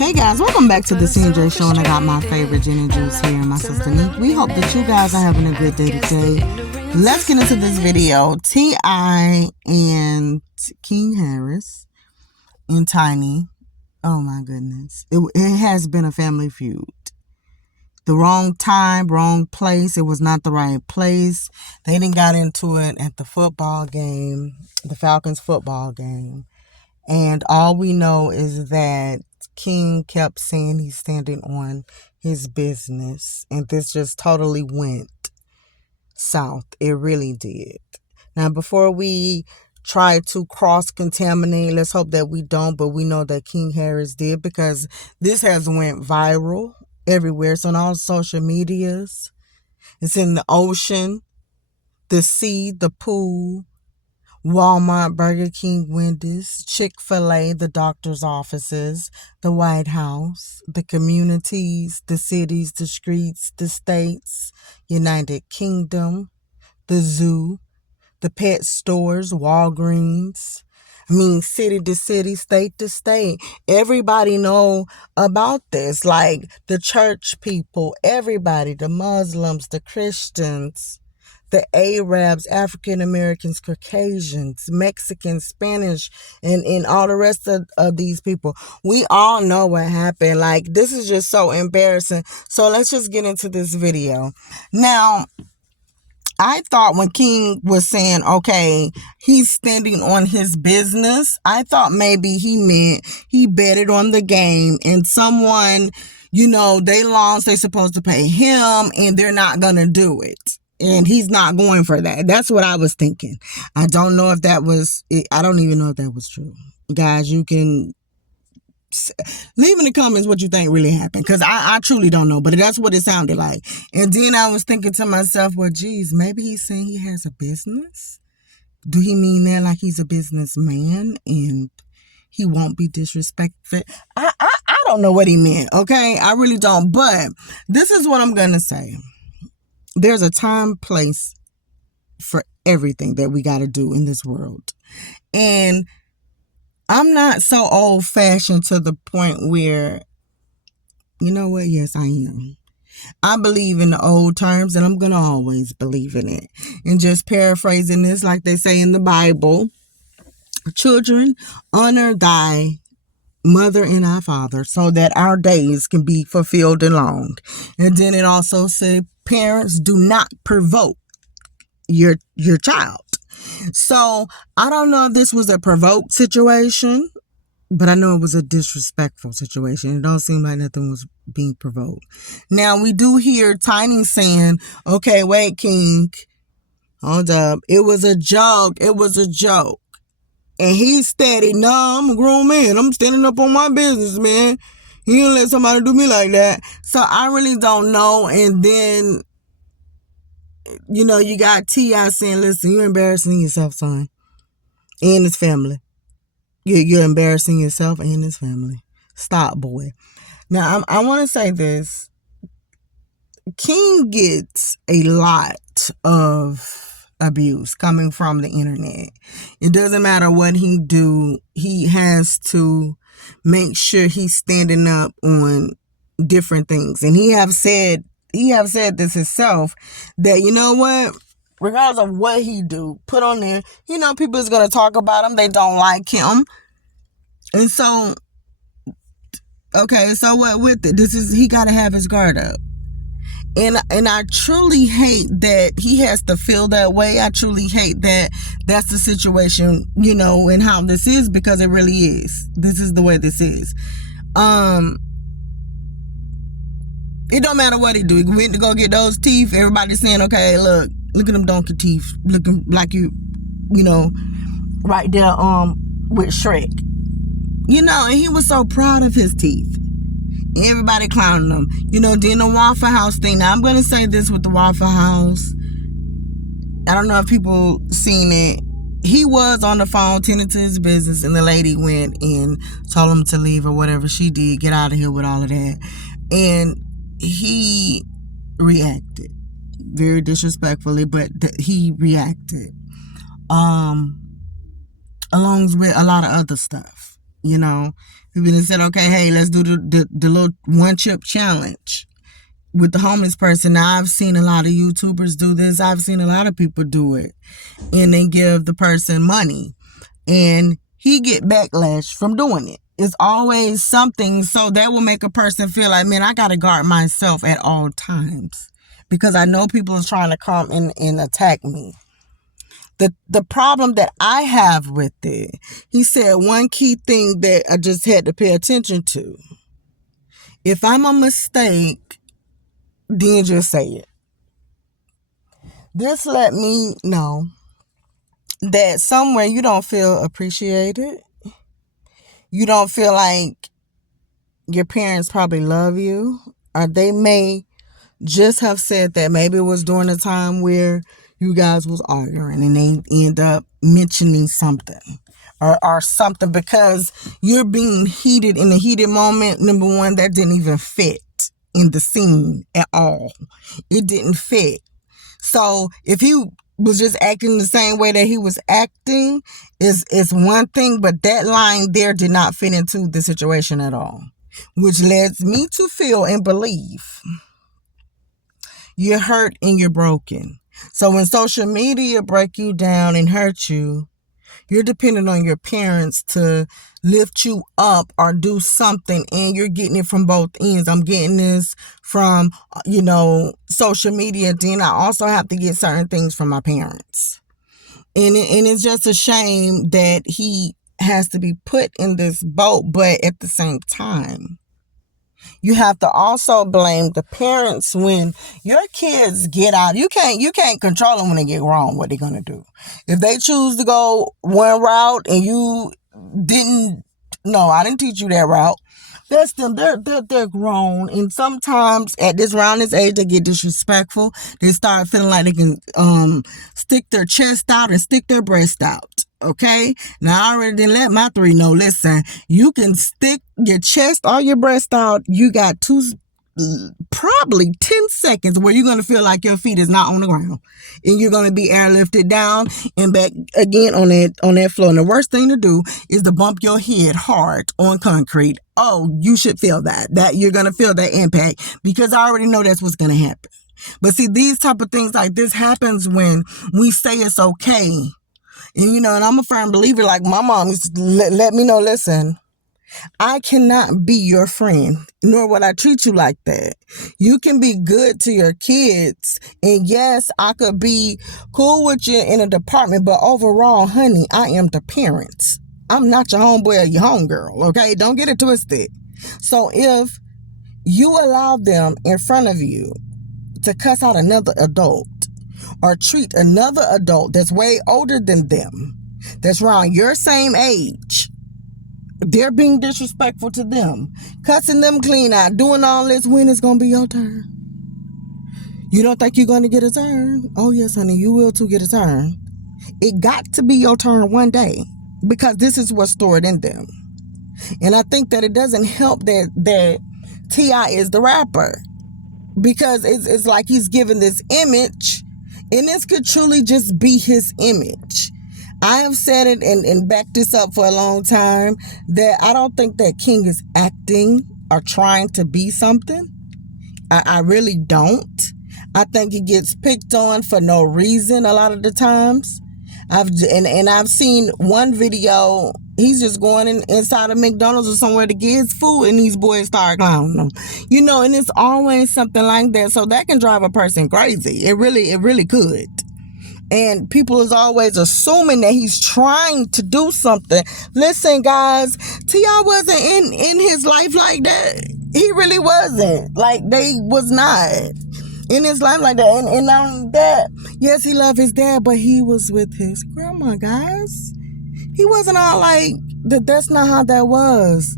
Hey guys, welcome back to the CNJ Show, and I got my favorite gin and juice here, and my sister Neek. We hope that you guys are having a good day today. Let's get into this video. T.I. and King Harris and Tiny. Oh my goodness. It has been a family feud. The wrong time, wrong place. It was not the right place. They didn't got into it at the football game, the Falcons football game. And all we know is that King kept saying he's standing on his business. And this just totally went south. It really did. Now, before we try to cross-contaminate, let's hope that we don't, but we know that King Harris did, because this has went viral everywhere. It's on all social medias. It's in the ocean, the sea, the pool, Walmart, Burger King, Wendy's, Chick-fil-A, the doctor's offices, the White House, the communities, the cities, the streets, the states, United Kingdom, the zoo, the pet stores, Walgreens. I mean, city to city, state to state. Everybody know about this. Like the church people, everybody, the Muslims, the Christians, the Arabs, African Americans, Caucasians, Mexicans, Spanish, and all the rest of these people. We all know what happened. Like, this is just so embarrassing. So let's just get into this video. Now, I thought when King was saying, okay, he's standing on his business, I thought maybe he meant he betted on the game and someone, they lost, they're supposed to pay him and they're not going to do it. And he's not going for that. That's what I was thinking. I don't know if that was, I don't even know if that was true. Guys, you can leave in the comments what you think really happened, because I truly don't know, but that's what it sounded like. And then I was thinking to myself, well, geez, maybe he's saying he has a business. Do he mean that like he's a businessman and he won't be disrespectful? I don't know what he meant, okay? I really don't. But this is what I'm going to say. There's a time, place for everything that we got to do in this world. And I'm not so old-fashioned to the point where, you know what? Yes, I am. I believe in the old terms, and I'm going to always believe in it. And just paraphrasing this, like they say in the Bible, children, honor thy mother and our father so that our days can be fulfilled and long. And then it also said, parents, do not provoke your child. So I don't know if this was a provoked situation, but I know it was a disrespectful situation. It don't seem like nothing was being provoked. Now we do hear Tiny saying, okay, wait, King, hold up. It was a joke. It was a joke. And he's steady. No, I'm a grown man. I'm standing up on my business, man. You don't let somebody do me like that. So I really don't know. And then, you got T.I. saying, listen, you're embarrassing yourself, son. And his family. You're embarrassing yourself and his family. Stop, boy. Now, I want to say this. King gets a lot of abuse coming from the internet. It doesn't matter what he do. He has to make sure he's standing up on different things. And he have said this himself, that, you know what, regardless of what he do, put on there, people is going to talk about him. They don't like him. And so, okay, so what with it? He got to have his guard up. And I truly hate that he has to feel that way. I truly hate that that's the situation, and how this is, because it really is. This is the way this is. It don't matter what he do. He went to go get those teeth. Everybody's saying, okay, look at them donkey teeth, looking like right there with Shrek. And he was so proud of his teeth. Everybody clowning him. Then the Waffle House thing. Now, I'm going to say this with the Waffle House. I don't know if people seen it. He was on the phone tending to his business, and the lady went and told him to leave or whatever she did. Get out of here with all of that. And he reacted very disrespectfully, but he reacted. Along with a lot of other stuff. You know, people have said, okay, hey, let's do the little one chip challenge with the homeless person. Now, I've seen a lot of YouTubers do this. I've seen a lot of people do it. And they give the person money. And he get backlash from doing it. It's always something. So that will make a person feel like, man, I got to guard myself at all times. Because I know people are trying to come and attack me. The problem that I have with it, he said one key thing that I just had to pay attention to. If I'm a mistake, then just say it. This let me know that somewhere you don't feel appreciated. You don't feel like your parents probably love you. Or they may just have said that maybe it was during a time where you guys was arguing and they end up mentioning something or something because you're being heated in a heated moment. Number one, that didn't even fit in the scene at all. It didn't fit. So if he was just acting the same way that he was acting is one thing, but that line there did not fit into the situation at all, which leads me to feel and believe you're hurt and you're broken. So when social media break you down and hurt you, you're dependent on your parents to lift you up or do something, and you're getting it from both ends. I'm getting this from, social media. Then I also have to get certain things from my parents. And it's just a shame that he has to be put in this boat, but at the same time, you have to also blame the parents when your kids get out. You can't control them when they get wrong, what they're going to do. If they choose to go one route and you I didn't teach you that route. That's them. They're grown. And sometimes at this age, they get disrespectful. They start feeling like they can stick their chest out and stick their breast out. Okay? Now, I already didn't let my 3 know. Listen, you can stick your chest or your breast out. You got probably 10 seconds where you're going to feel like your feet is not on the ground. And you're going to be airlifted down and back again on that floor. And the worst thing to do is to bump your head hard on concrete. Oh, you should feel that you're going to feel that impact, because I already know that's what's going to happen. But see, these type of things like this happens when we say it's okay. And, and I'm a firm believer, like my mom used to let me know, listen, I cannot be your friend, nor would I treat you like that. You can be good to your kids. And yes, I could be cool with you in a department, but overall, honey, I am the parents. I'm not your homeboy or your homegirl, okay? Don't get it twisted. So if you allow them in front of you to cuss out another adult or treat another adult that's way older than them, that's around your same age, they're being disrespectful to them, cussing them clean out, doing all this, when it's going to be your turn? You don't think you're going to get a turn? Oh, yes, honey, you will too get a turn. It got to be your turn one day, because this is what's stored in them. And I think that it doesn't help that T.I. is the rapper, because it's like he's given this image, and this could truly just be his image. I have said it and backed this up for a long time, that I don't think that King is acting or trying to be something. I really don't. I think he gets picked on for no reason a lot of the times. I've seen one video, he's just going inside of McDonald's or somewhere to get his food, and these boys start clowning him. And it's always something like that. So that can drive a person crazy. It really could. And people is always assuming that he's trying to do something. Listen, guys, T.I. wasn't in his life like that. He really wasn't. Like, they was not in his life like that. And not only that, yes, he loved his dad, but he was with his grandma, guys. He wasn't all like that. That's not how that was.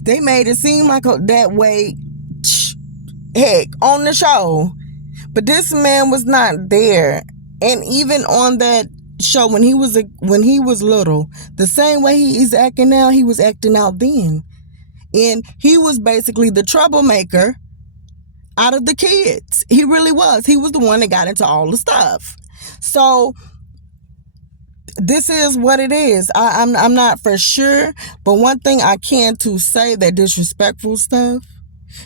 They made it seem like that way, heck, on the show. But this man was not there. And even on that show, when he was little, the same way he is acting now, he was acting out then. And he was basically the troublemaker out of the kids. He really was. He was the one that got into all the stuff. So this is what it is. I'm not for sure, but one thing I can to say that disrespectful stuff,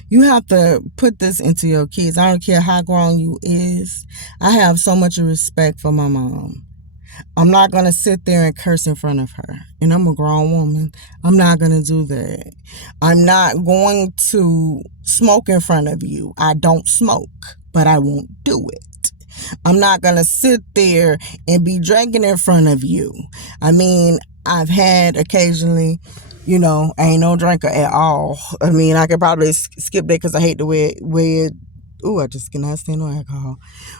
you have to put this into your kids. I don't care how grown you is. I have so much respect for my mom. I'm not going to sit there and curse in front of her. And I'm a grown woman. I'm not going to do that. I'm not going to smoke in front of you. I don't smoke, but I won't do it. I'm not going to sit there and be drinking in front of you. I mean, I've had occasionally, I ain't no drinker at all. I mean, I could probably skip that because I hate the way it. Ooh, I just cannot stand no alcohol.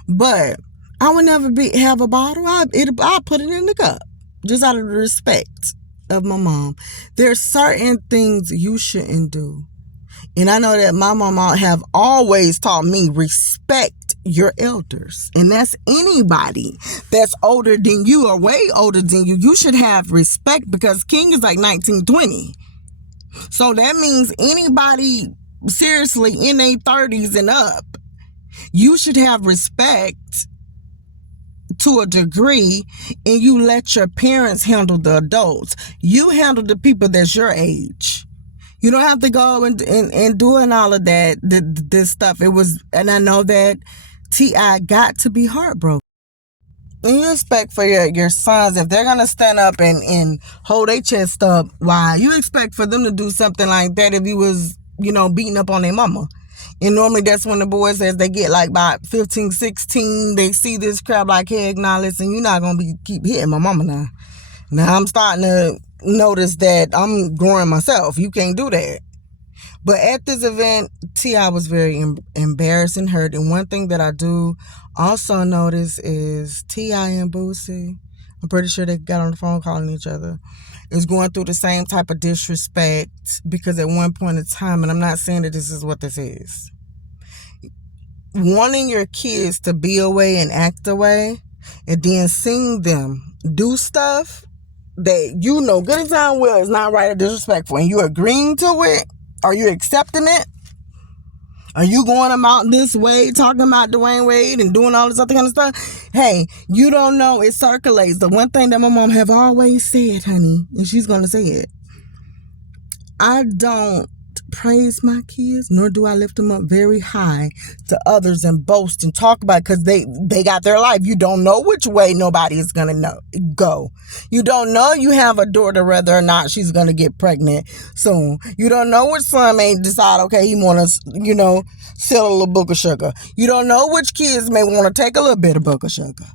But I would never have a bottle. I put it in the cup just out of the respect of my mom. There's certain things you shouldn't do. And I know that my mama have always taught me respect your elders. And that's anybody that's older than you or way older than you. You should have respect because King is like 1920. So that means anybody seriously in their 30s and up, you should have respect to a degree, and you let your parents handle the adults. You handle the people that's your age. You don't have to go and doing all of that, this stuff. And I know that T.I. got to be heartbroken. And you expect for your sons, if they're going to stand up and hold their chest up, why? You expect for them to do something like that if you was, beating up on their mama. And normally that's when the boys, as they get like about 15, 16, they see this crap like, hey, acknowledge, and you're not going to keep hitting my mama now. Now I'm starting to notice that I'm growing myself. You can't do that. But at this event, T.I. was very embarrassed and hurt. And one thing that I do also notice is T.I. and Boosie, I'm pretty sure they got on the phone calling each other, is going through the same type of disrespect because at one point in time, and I'm not saying that this is what this is, wanting your kids to be away and act away and then seeing them do stuff that good and time well is not right or disrespectful, and you agreeing to it, are you accepting it? Are you going about this way, talking about Dwayne Wade and doing all this other kind of stuff? Hey, you don't know. It circulates. The one thing that my mom have always said, honey, and she's going to say it, I don't praise my kids, nor do I lift them up very high to others and boast and talk about it because they got their life. You don't know which way nobody is going to go. You don't know you have a daughter whether or not she's going to get pregnant soon. You don't know which son may decide, okay, he want to, sell a little book of sugar. You don't know which kids may want to take a little bit of book of sugar.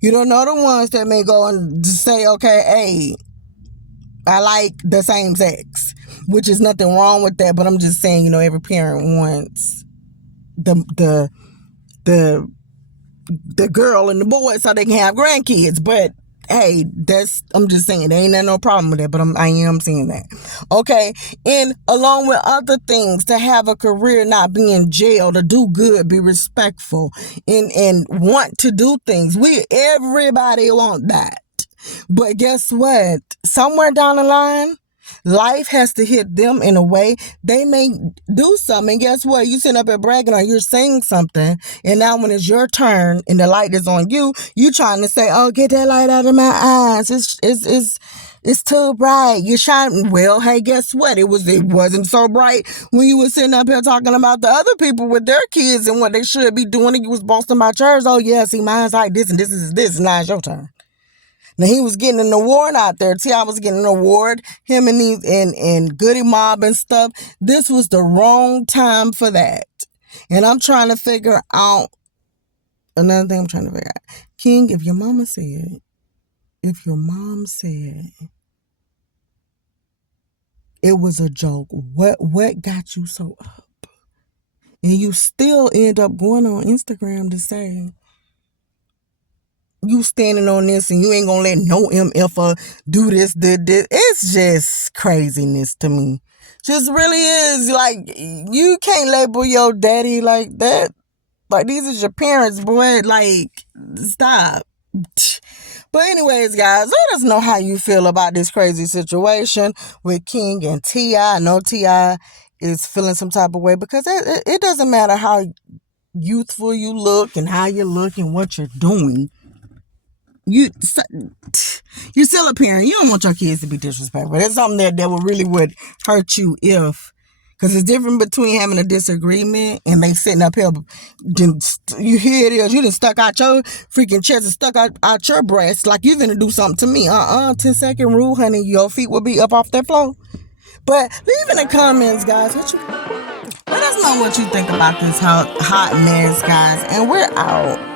You don't know the ones that may go and say, okay, hey, I like the same sex, which is nothing wrong with that. But I'm just saying, every parent wants the girl and the boy so they can have grandkids. But hey, I'm just saying, there ain't no problem with that. But I am saying that. Okay. And along with other things, to have a career, not be in jail, to do good, be respectful, and want to do things. Everybody want that. But guess what? Somewhere down the line, life has to hit them in a way they may do something. And guess what? You sitting up there bragging or you're saying something, and now when it's your turn and the light is on you, you trying to say, "Oh, get that light out of my eyes. It's too bright. You're shining." Well, hey, guess what? It wasn't so bright when you were sitting up here talking about the other people with their kids and what they should be doing, and you was boasting about yours. Oh yeah, see, mine's like this and this is this, and now it's your turn. Now he was getting an award out there. T.I. was getting an award. Him and Goody Mob and stuff. This was the wrong time for that. And I'm trying to figure out another thing. King, if your mom said it was a joke, what got you so up? And you still end up going on Instagram to say you standing on this and you ain't gonna let no MFer do this, did this. It's just craziness to me. Just really is. Like, you can't label your daddy like that. Like, these is your parents, boy. Like, stop. But anyways, guys, let us know how you feel about this crazy situation with King and T.I. I know T.I. is feeling some type of way because it doesn't matter how youthful you look and how you look and what you're doing. you're still a parent. You don't want your kids to be disrespectful. That's something that would hurt you if, because it's different between having a disagreement and they sitting up here. You hear it is, you done stuck out your freaking chest and stuck out your breast like you're gonna do something to me. 10-second rule, honey. Your feet will be up off that floor. But leave in the comments, guys. Let us know what you think about this hot mess, guys. And we're out.